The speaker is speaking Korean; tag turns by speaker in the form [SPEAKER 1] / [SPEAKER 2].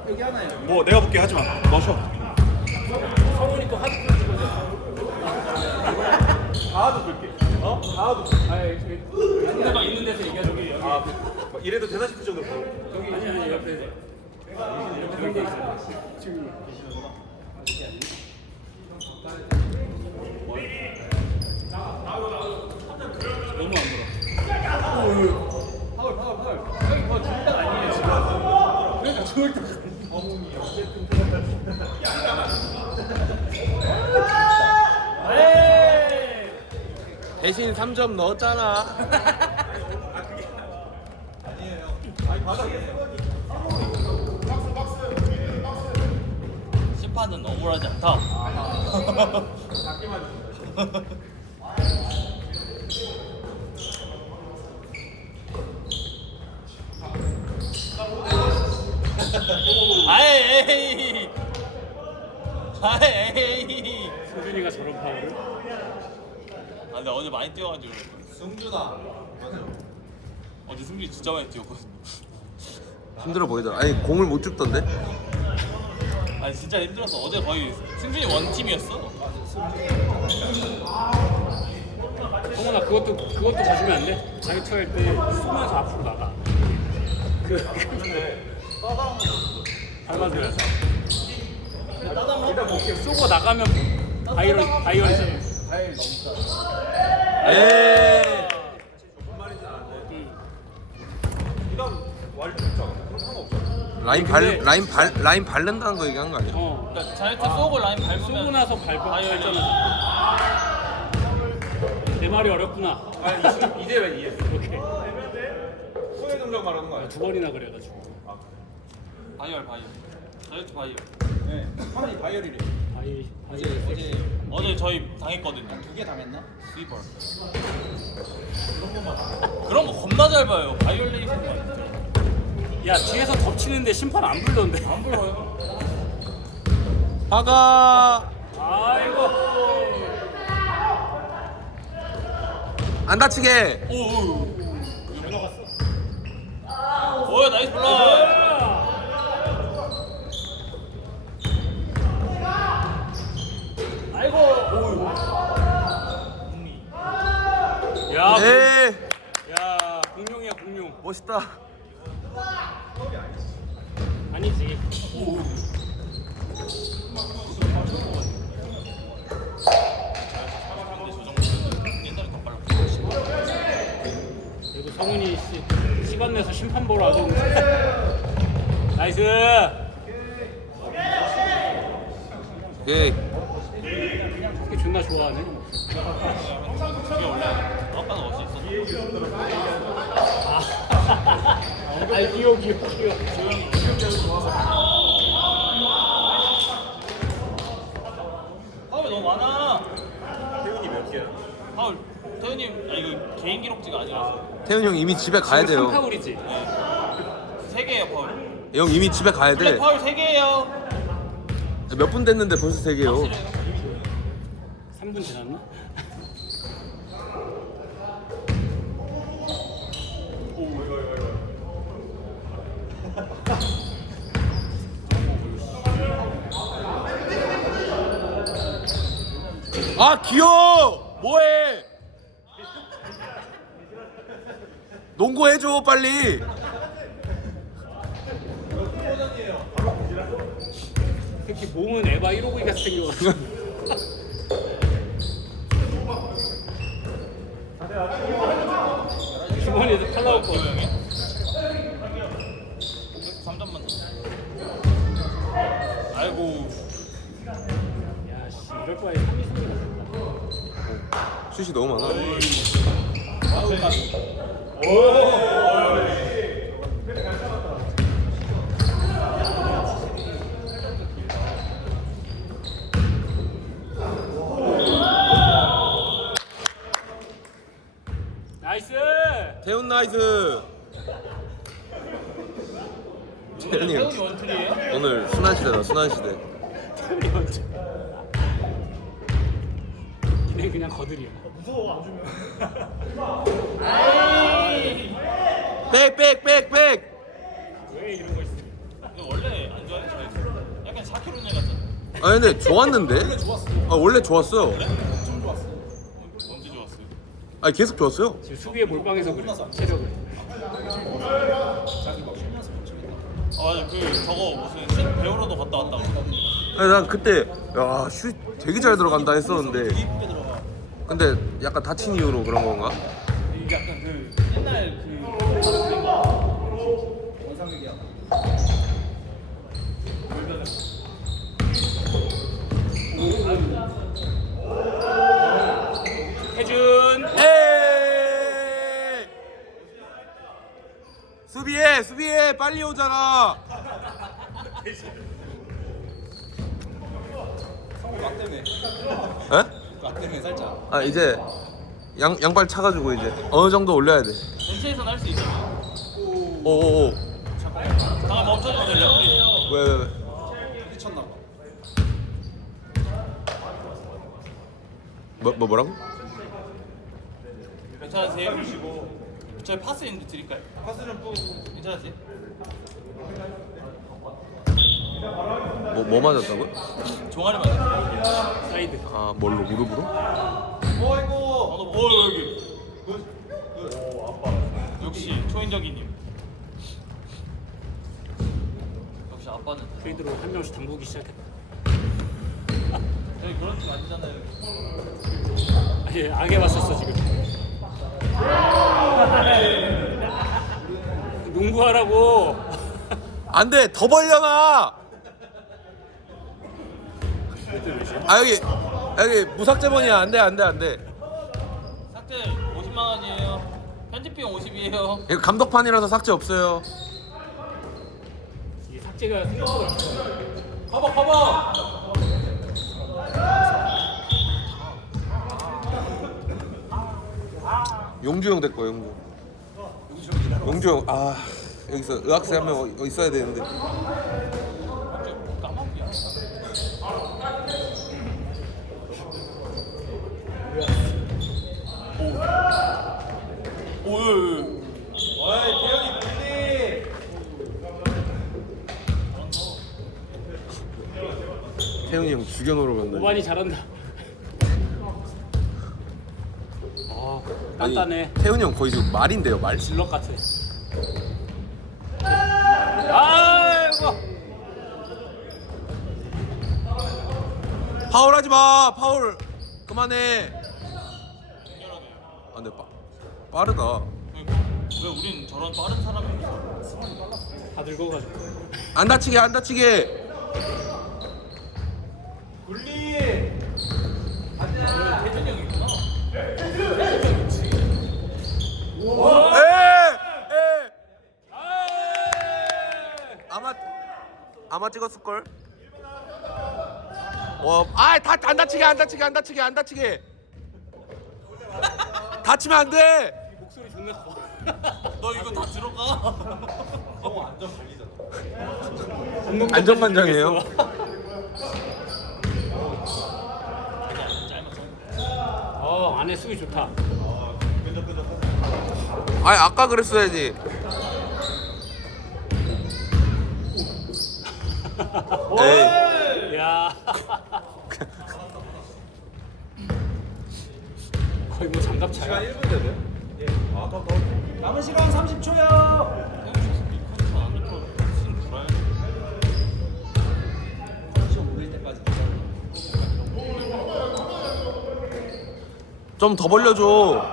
[SPEAKER 1] 여기 하나요.
[SPEAKER 2] 뭐 내가 볼게 하지 마. 너 쉬어.
[SPEAKER 1] 성훈이 또 하드 찍어줘.
[SPEAKER 2] 다하도 볼게. 어? 다하도.
[SPEAKER 1] 아니 상대방 있는 데서 얘기하자. 여기
[SPEAKER 2] 아, 뭐 이래도 되나 싶을 정도로.
[SPEAKER 1] 저기 아니 옆에 형도 있어요. 지금 너무 안 불어. 파울. 형이 더 좋을 때가 아니에요 지금. 그러니까 좋을 때가 아니에요.
[SPEAKER 3] 대신 3점 넣었잖아.
[SPEAKER 4] 심판은 억울하지 않다. 아이.
[SPEAKER 1] 승준이가 저런 파울을?
[SPEAKER 4] 아 근데 어제 많이 뛰어가지고.
[SPEAKER 2] 승준아.
[SPEAKER 4] 어제 승준이 진짜 많이 뛰었거든.
[SPEAKER 3] 힘들어 보이더라. 아니 공을 못 줍던데?
[SPEAKER 4] 아니 진짜 힘들었어. 어제 거의 승준이 원팀이었어.
[SPEAKER 1] 성훈아 그것도 봐주면 안 돼? 자기 투할 때 쏘면서 앞으로 나가. 밟아줘야죠. 쏘고 나가면 바이올이지.
[SPEAKER 3] 에이.
[SPEAKER 2] 이런 왈도 있잖아. 그럼 상관없잖아.
[SPEAKER 3] 라인 바른다는 거 얘기한 거 아니야?
[SPEAKER 4] 그러니까 자유투 쏘고 라인 밟으면
[SPEAKER 1] 쏘고 나서 발전하지. 내 말이 어렵구나.
[SPEAKER 2] 아, 이제 왜 이해했어?
[SPEAKER 1] 오케이.
[SPEAKER 2] 후회 동작 말하는 거 아니야?
[SPEAKER 1] 두 번이나 그래가지고.
[SPEAKER 4] 바이올. 자유투 바이올.
[SPEAKER 2] 네. 하만이 바이올이래.
[SPEAKER 4] 어제 저희 당했거든요.
[SPEAKER 2] 2개 당했나?
[SPEAKER 4] 스위퍼. 그런 거 겁나 잘 봐요. 바이올레이션 거 진짜.
[SPEAKER 1] 야 뒤에서 덮치는데 심판 안 불던데.
[SPEAKER 4] 안 불어요.
[SPEAKER 3] 화가
[SPEAKER 1] 아이고.
[SPEAKER 3] 안 다치게.
[SPEAKER 4] 오. 오 나이스 플라이.
[SPEAKER 1] 아이고. 야.
[SPEAKER 3] 에이.
[SPEAKER 1] 야 공룡이야 공룡.
[SPEAKER 3] 멋있다.
[SPEAKER 1] 아니지.
[SPEAKER 4] 옛날에 더 빨랐어.
[SPEAKER 1] 그리고 성훈이 시간 내서 심판 보러 와서 나이스.
[SPEAKER 3] 오케이.
[SPEAKER 1] 이게 존나 좋아하네.
[SPEAKER 4] 저게 원래 아빠는 없이 있었어.
[SPEAKER 1] 아 귀여워.
[SPEAKER 4] 파울 너무 많아.
[SPEAKER 2] 태훈이 몇 개야?
[SPEAKER 4] 파울. 태훈님 이거 개인 기록지가 아니라서.
[SPEAKER 3] 태훈 형 이미 집에 가야 돼요.
[SPEAKER 1] 3파울이지.
[SPEAKER 4] 3개예요 파울.
[SPEAKER 3] 형 이미 집에 가야
[SPEAKER 4] 원래
[SPEAKER 3] 돼.
[SPEAKER 4] 파울 3개예요.
[SPEAKER 3] 몇 분 됐는데 벌써 3개요.
[SPEAKER 1] 3분 지났나?
[SPEAKER 3] 아 귀여워. 뭐해? 농구 해줘 빨리.
[SPEAKER 1] 특히 몸은 에바 1호구이 같이 생겨가지고. 주머니에서 칼 나올 거.
[SPEAKER 4] 3점만 더. 아이고.
[SPEAKER 1] 야씨 이럴 바에 3위
[SPEAKER 3] 슛이 너무 많아.
[SPEAKER 1] 나이스.
[SPEAKER 3] 태훈 나이스. 태훈이 형
[SPEAKER 4] 태훈이 원툴이에요?
[SPEAKER 3] 오늘 순환시대다 순환시대.
[SPEAKER 1] 태훈이 먼저. 니네 그냥 거들이야.
[SPEAKER 3] 백.
[SPEAKER 1] 왜 이런 거 있어?
[SPEAKER 4] 이거 원래 안 좋아해?
[SPEAKER 3] 아 근데 좋았는데?
[SPEAKER 2] 원래 좋았어.
[SPEAKER 3] 아 원래 좋았어요.
[SPEAKER 2] 좀 좋았어.
[SPEAKER 4] 언제 좋았어요?
[SPEAKER 3] 아 계속 좋았어요.
[SPEAKER 1] 지금 수비에 몰빵해서 그래. 체력을.
[SPEAKER 2] 자기 막 쉬면서 멈추겠다.
[SPEAKER 4] 아 그 저거 무슨 슛 배우러도 갔다 왔다고.
[SPEAKER 3] 아니 난 그때 야슛 되게 잘 들어간다 했었는데
[SPEAKER 2] 이쁘게 들어가.
[SPEAKER 3] 근데 약간 다친 이유로 그런 건가?
[SPEAKER 4] 이게 약간 그 옛날 그
[SPEAKER 2] 원상극이야.
[SPEAKER 1] 해준.
[SPEAKER 3] 에이! 수비해 빨리 오잖아.
[SPEAKER 2] 막 때문에.
[SPEAKER 3] 에?
[SPEAKER 2] 막 때문에 살짝.
[SPEAKER 3] 아 이제 양발 차가지고 이제 어느 정도 올려야 돼.
[SPEAKER 4] 전체에서는 할 수 있잖아.
[SPEAKER 3] 오오오.
[SPEAKER 4] 잠깐 멈춰줘 오늘 레프리.
[SPEAKER 3] 왜?
[SPEAKER 2] 부딪혔나 봐.
[SPEAKER 3] 뭐라고?
[SPEAKER 4] 괜찮으세요? 저희 파스 인도 드릴까요?
[SPEAKER 2] 파스는 또
[SPEAKER 4] 괜찮으세요?
[SPEAKER 3] 뭐 맞았다고요?
[SPEAKER 4] 종아리 맞아요.
[SPEAKER 1] 사이드.
[SPEAKER 3] 아 뭘로 무릎으로?
[SPEAKER 2] 어이구.
[SPEAKER 4] 여기. 역시 초인적이님. 역시 아빠는
[SPEAKER 1] 페이드로 한 명씩 담그기 시작했다.
[SPEAKER 4] 저희 그런 팀 아니잖아요.
[SPEAKER 1] 아니 악에 봤었어 지금. 농구하라고.
[SPEAKER 3] 안돼 더 벌려놔. 아 여기 무삭제본이야 안돼.
[SPEAKER 4] 삭제 50만 원이에요. 편집 비용 50이에요.
[SPEAKER 3] 이거 감독판이라서 삭제 없어요.
[SPEAKER 1] 이 삭제가 생각보다
[SPEAKER 2] 커버.
[SPEAKER 3] 용주 형 됐고 용주 형. 아 여기서 의학생 한 명 있어야 되는데.
[SPEAKER 4] 까마귀야. 오.
[SPEAKER 2] 어이 태현이 분리.
[SPEAKER 3] 태훈이 형 죽여놓으러 간다.
[SPEAKER 1] 오반이 잘한다. 단단해.
[SPEAKER 3] 태훈이 형 거의 지금 말인데요 말.
[SPEAKER 1] 질럿 같아. 아이고.
[SPEAKER 3] 파울하지 마. 파울 그만해. 아 근데 빠르다.
[SPEAKER 4] 왜 우린 저런 빠른 사람이 없어?
[SPEAKER 1] 다 늙어가지고.
[SPEAKER 3] 안 다치게.
[SPEAKER 2] 분리.
[SPEAKER 4] 태준이 형이구나.
[SPEAKER 3] 에. 아마 찍었을 걸. 안 다치게. 다치면 안 돼.
[SPEAKER 1] 목소리 존나 커.
[SPEAKER 4] 너 이거 다 들어가.
[SPEAKER 2] 성우 안전 관리잖아.
[SPEAKER 3] 안전반장이에요.
[SPEAKER 1] 안에 수비 좋다.
[SPEAKER 3] 아까 그랬어야지. 에이.
[SPEAKER 1] 야. 거의 뭐 장갑
[SPEAKER 2] 시간
[SPEAKER 1] 차야.
[SPEAKER 2] 1분 되네. 예. 아까 남은 시간 30초요. 시험 올릴 때까지.
[SPEAKER 3] 좀 더 벌려줘.